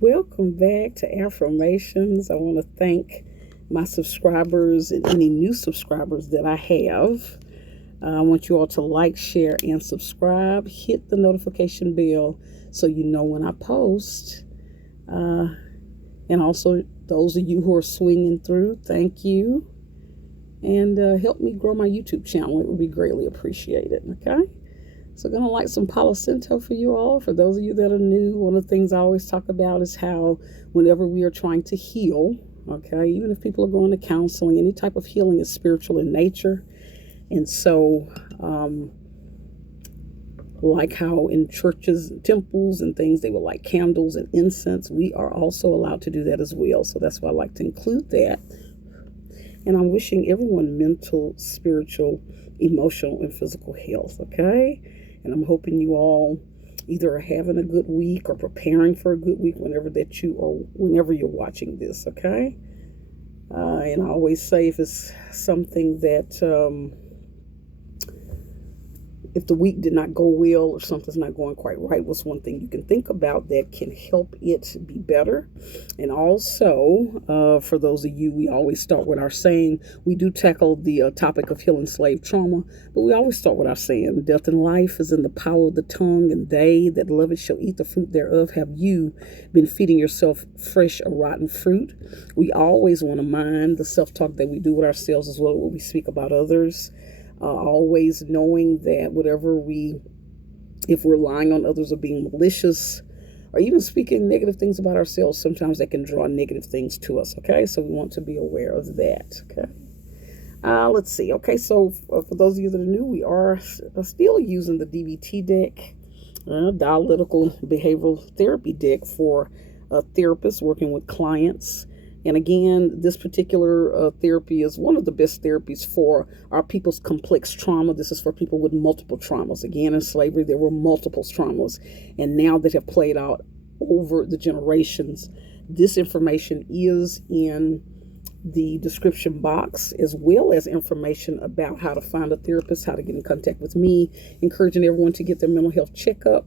Welcome back to Affirmations. I want to thank my subscribers and any new subscribers that I have. I want you all to like, share, and subscribe. Hit the notification bell so you know when I post. Uh, and also, those of you who are swinging through, thank you. And help me grow my YouTube channel. It would be greatly appreciated. Okay? So I'm going to light some Palo Santo for you all. For those of you that are new, one of the things I always talk about is how whenever we are trying to heal, okay, even if people are going to counseling, any type of healing is spiritual in nature. And so, like how in churches and temples and things, they would light candles and incense, we are also allowed to do that as well. So that's why I like to include that. And I'm wishing everyone mental, spiritual, emotional, and physical health, okay? And I'm hoping you all either are having a good week or preparing for a good week whenever you're watching this, okay? And I always say if it's something that if the week did not go well or something's not going quite right, what's one thing you can think about that can help it be better? And also, for those of you, we always start with our saying. We do tackle the topic of healing slave trauma, but we always start with our saying, death and life is in the power of the tongue, and they that love it shall eat the fruit thereof. Have you been feeding yourself fresh or rotten fruit? We always want to mind the self-talk that we do with ourselves as well when we speak about others. Always knowing that if we're lying on others or being malicious or even speaking negative things about ourselves, sometimes that can draw negative things to us, okay? So we want to be aware of that, okay? Let's see. Okay, so for those of you that are new, we are still using the DBT deck, dialectical behavioral therapy deck for therapists working with clients. And again, this particular therapy is one of the best therapies for our people's complex trauma. This is for people with multiple traumas. Again, in slavery, there were multiple traumas. And now that have played out over the generations, this information is in the description box, as well as information about how to find a therapist, how to get in contact with me, encouraging everyone to get their mental health checkup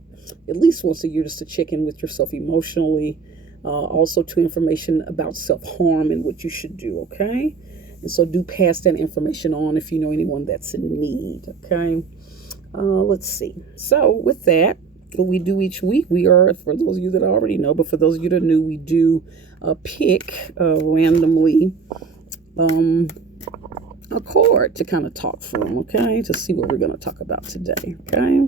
at least once a year just to check in with yourself emotionally. Also to information about self-harm and what you should do, okay? And so do pass that information on if you know anyone that's in need, okay? Let's see. So with that, what we do each week, we are, for those of you that already know, but for those of you that are new, we do pick randomly a chord to kind of talk from, okay? To see what we're going to talk about today, okay?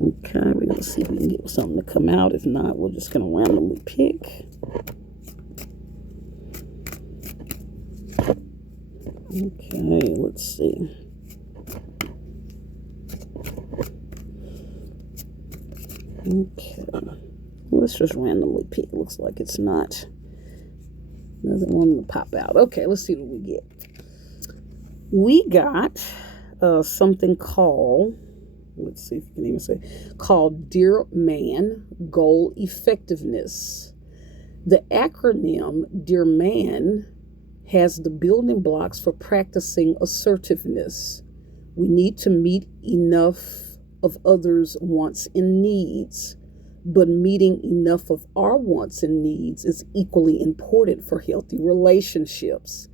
Okay, we're going to see if we can get something to come out. If not, we're just going to randomly pick. Okay, let's see. Okay, let's just randomly pick. Looks like it's not, doesn't want to pop out. Okay, let's see what we get. We got something called, let's see if you can even say, called Dear Man, Goal Effectiveness. The acronym Dear Man has the building blocks for practicing assertiveness. We need to meet enough of others' wants and needs, but meeting enough of our wants and needs is equally important for healthy relationships.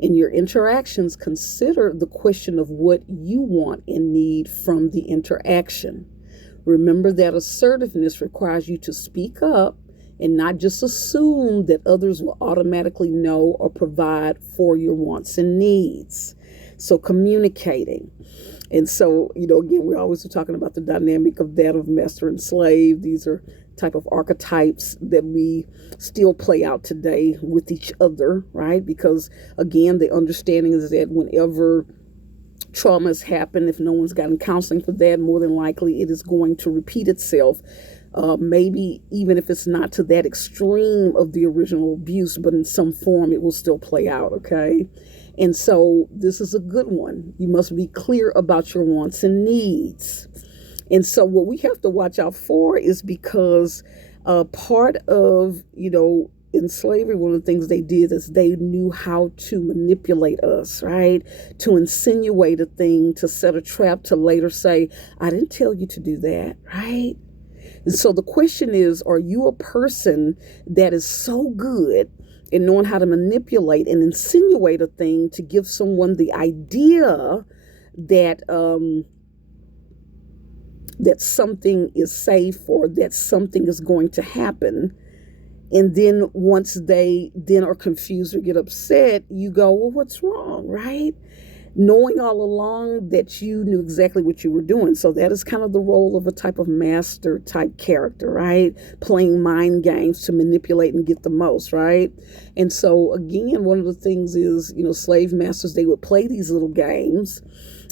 In your interactions, consider the question of what you want and need from the interaction. Remember that assertiveness requires you to speak up and not just assume that others will automatically know or provide for your wants and needs. So communicating. And so, again, we're always talking about the dynamic of that of master and slave. These are type of archetypes that we still play out today with each other, right? Because again, the understanding is that whenever traumas happen, if no one's gotten counseling for that, more than likely it is going to repeat itself. Maybe even if it's not to that extreme of the original abuse, but in some form it will still play out, okay? And so this is a good one. You must be clear about your wants and needs. And so what we have to watch out for is because part of, in slavery, one of the things they did is they knew how to manipulate us, right? To insinuate a thing, to set a trap, to later say, I didn't tell you to do that, right? And so the question is, are you a person that is so good in knowing how to manipulate and insinuate a thing to give someone the idea that that something is safe or that something is going to happen? And then once they then are confused or get upset, you go, well, what's wrong, right? Knowing all along that you knew exactly what you were doing. So that is kind of the role of a type of master type character, right? Playing mind games to manipulate and get the most, right? And so again, one of the things is, slave masters, they would play these little games,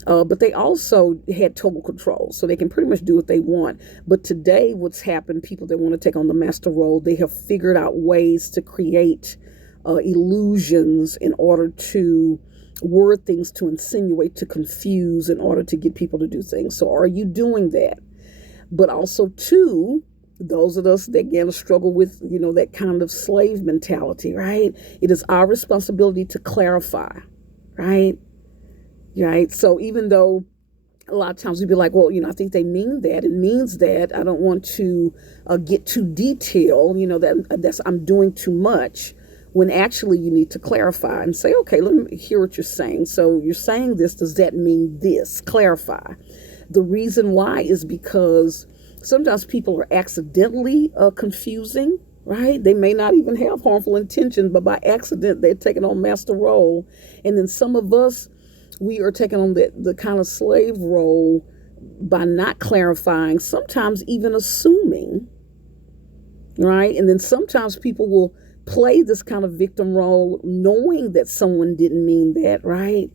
but they also had total control, so they can pretty much do what they want. But today, what's happened, people that want to take on the master role, they have figured out ways to create illusions in order to word things, to insinuate, to confuse, in order to get people to do things. So are you doing that? But also, too, those of us that again struggle with, that kind of slave mentality, right? It is our responsibility to clarify, right? Right. So even though a lot of times we'd be like, well, I think they mean that. It means that. I don't want to get too detailed, that's I'm doing too much. When actually you need to clarify and say, okay, let me hear what you're saying. So you're saying this, does that mean this? Clarify. The reason why is because sometimes people are accidentally confusing, right? They may not even have harmful intention, but by accident, they're taking on master role. And then some of us, we are taking on the kind of slave role by not clarifying, sometimes even assuming, right? And then sometimes people will play this kind of victim role knowing that someone didn't mean that, right?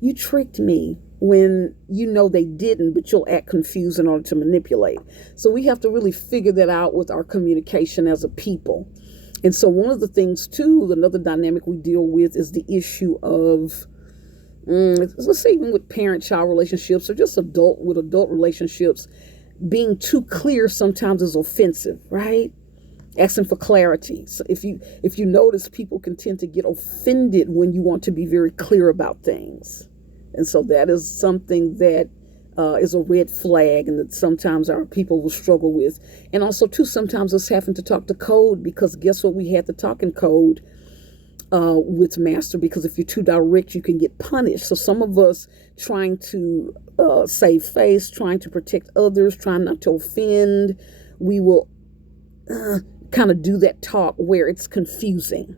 You tricked me, when they didn't, but you'll act confused in order to manipulate. So we have to really figure that out with our communication as a people. And so one of the things too, another dynamic we deal with is the issue of, let's say even with parent-child relationships or just adult relationships, being too clear sometimes is offensive, right? Asking for clarity. So if you notice, people can tend to get offended when you want to be very clear about things. And so that is something that is a red flag, and that sometimes our people will struggle with. And also, too, sometimes us having to talk to code, because guess what? We had to talk in code with master, because if you're too direct, you can get punished. So some of us trying to save face, trying to protect others, trying not to offend, we will kind of do that talk where it's confusing,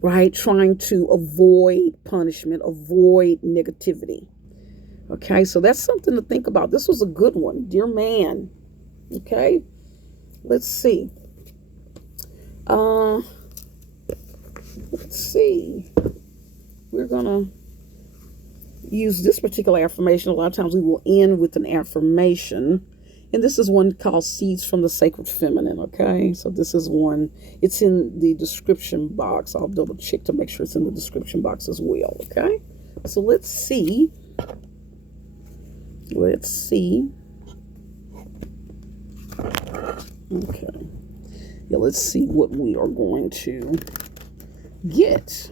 right? Trying to avoid punishment, avoid negativity. Okay, so that's something to think about. This was a good one, dear man. Okay, let's see. We're gonna use this particular affirmation. A lot of times we will end with an affirmation. And this is one called Seeds from the Sacred Feminine, okay? So this is one, it's in the description box. I'll double check to make sure it's in the description box as well, okay? So let's see. Okay. Yeah, let's see what we are going to get.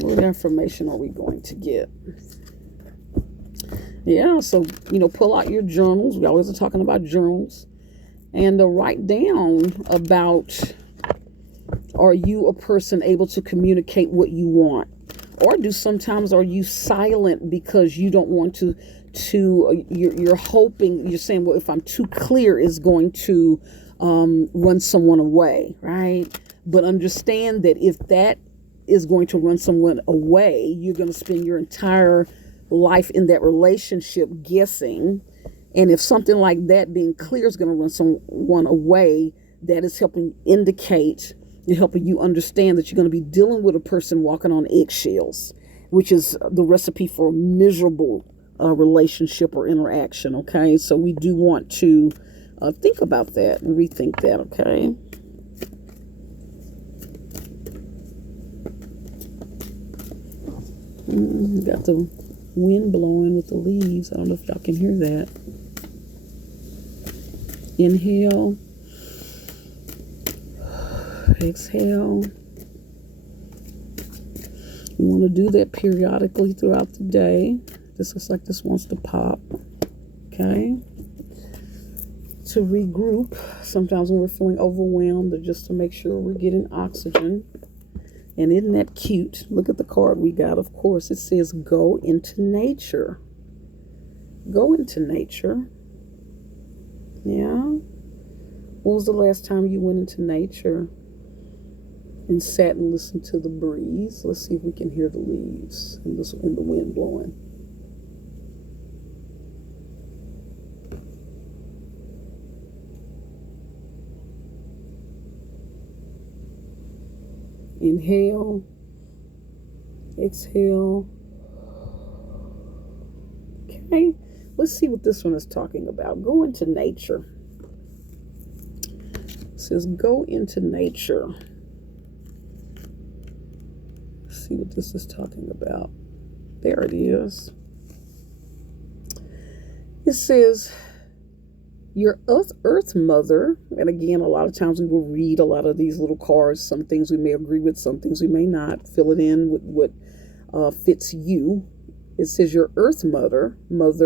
What affirmation are we going to get? Yeah, so, pull out your journals. We always are talking about journals. And write down about, are you a person able to communicate what you want? Or sometimes are you silent because you don't want to you're hoping, you're saying, well, if I'm too clear, it's going to run someone away, right? But understand that if that is going to run someone away, you're going to spend your entire life in that relationship guessing. And if something like that, being clear, is going to run someone away, that is helping indicate and helping you understand that you're going to be dealing with a person walking on eggshells, which is the recipe for a miserable relationship or interaction. Okay, so we do want to think about that and rethink that. Okay. Got the wind blowing with the leaves. I don't know if y'all can hear that. Inhale. Exhale. You want to do that periodically throughout the day. This looks like this wants to pop. Okay. To regroup, sometimes when we're feeling overwhelmed, or just to make sure we're getting oxygen. And isn't that cute? Look at the card we got. Of course, it says go into nature. Go into nature. Yeah. When was the last time you went into nature and sat and listened to the breeze? Let's see if we can hear the leaves and the wind blowing. Inhale, exhale. Okay, let's see what this one is talking about. Go into nature. It says go into nature. Let's see what this is talking about. There it is. It says your earth mother, and again, a lot of times we will read a lot of these little cards. Some things we may agree with, some things we may not. Fill it in with what fits you. It says your earth mother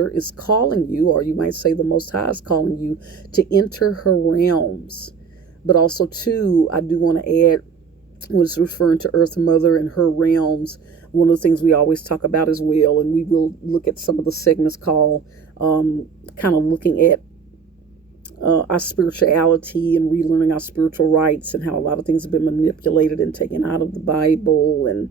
is calling you, or you might say the Most High is calling you to enter her realms. But also, too, I do want to add, when it's referring to earth mother and her realms, one of the things we always talk about as well, and we will look at some of the segments called kind of looking at our spirituality and relearning our spiritual rights, and how a lot of things have been manipulated and taken out of the Bible, and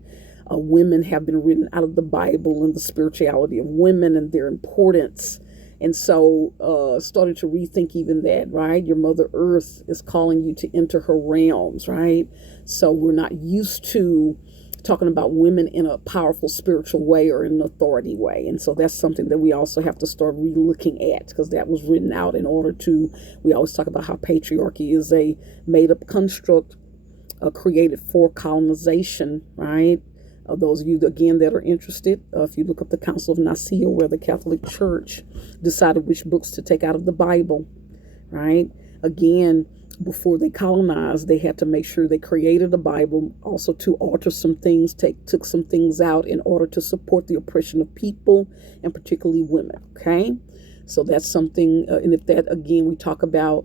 women have been written out of the Bible, and the spirituality of women and their importance. And so started to rethink even that, right? Your Mother Earth is calling you to enter her realms, right? So we're not used to talking about women in a powerful spiritual way or in an authority way. And so that's something that we also have to start re-looking at, because that was written out in order to, we always talk about how patriarchy is a made-up construct created for colonization, right? Those of you, again, that are interested, if you look up the Council of Nicaea, where the Catholic Church decided which books to take out of the Bible, right? Again, before they colonized, they had to make sure they created a Bible, also to alter some things, took some things out in order to support the oppression of people, and particularly women, okay? So that's something, and if that, again, we talk about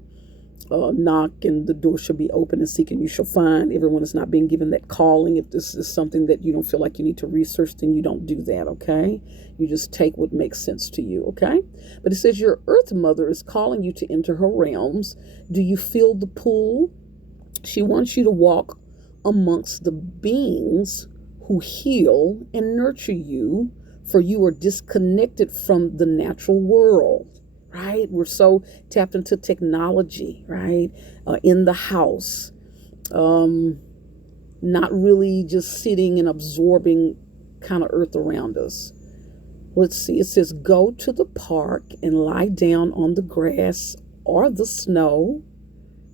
knock and the door shall be open, and seek and you shall find. Everyone is not being given that calling. If this is something that you don't feel like you need to research, then you don't do that, okay? You just take what makes sense to you, okay? But it says your earth mother is calling you to enter her realms. Do you feel the pull? She wants you to walk amongst the beings who heal and nurture you, for you are disconnected from the natural world. Right? We're so tapped into technology, right? In the house, not really just sitting and absorbing kind of earth around us. Let's see. It says, go to the park and lie down on the grass or the snow,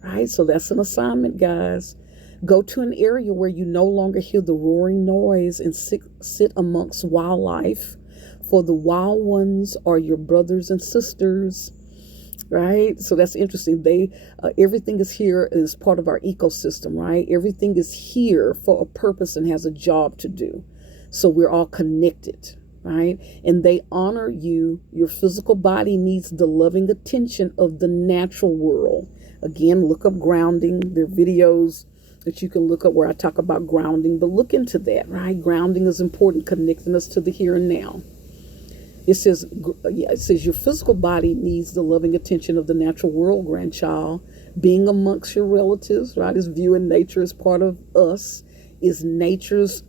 right? So that's an assignment, guys. Go to an area where you no longer hear the roaring noise and sit amongst wildlife. For the wild ones are your brothers and sisters, right? So that's interesting. Everything is here as part of our ecosystem, right? Everything is here for a purpose and has a job to do. So we're all connected, right? And they honor you. Your physical body needs the loving attention of the natural world. Again, look up grounding. There are videos that you can look up where I talk about grounding, but look into that, right? Grounding is important, connecting us to the here and now. It says your physical body needs the loving attention of the natural world, grandchild. Being amongst your relatives, right, is viewing nature as part of us, is nature's,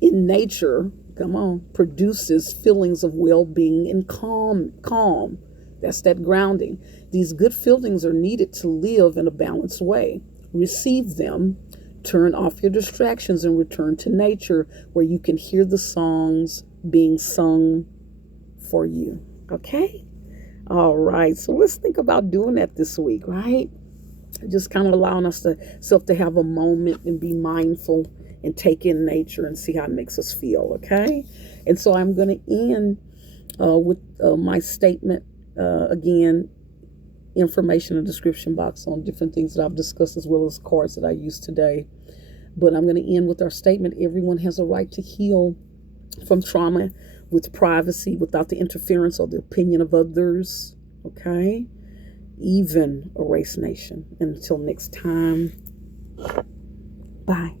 in nature, come on, produces feelings of well-being and calm. That's that grounding. These good feelings are needed to live in a balanced way. Receive them. Turn off your distractions and return to nature, where you can hear the songs being sung for you. Okay? All right. So let's think about doing that this week, right? Just kind of allowing us to have a moment and be mindful and take in nature and see how it makes us feel. Okay? And so I'm going to end with my statement again. information in the description box on different things that I've discussed, as well as cards that I used today. But I'm going to end with our statement: everyone has a right to heal from trauma with privacy, without the interference or the opinion of others. Okay? Even a race nation. And until next time, bye.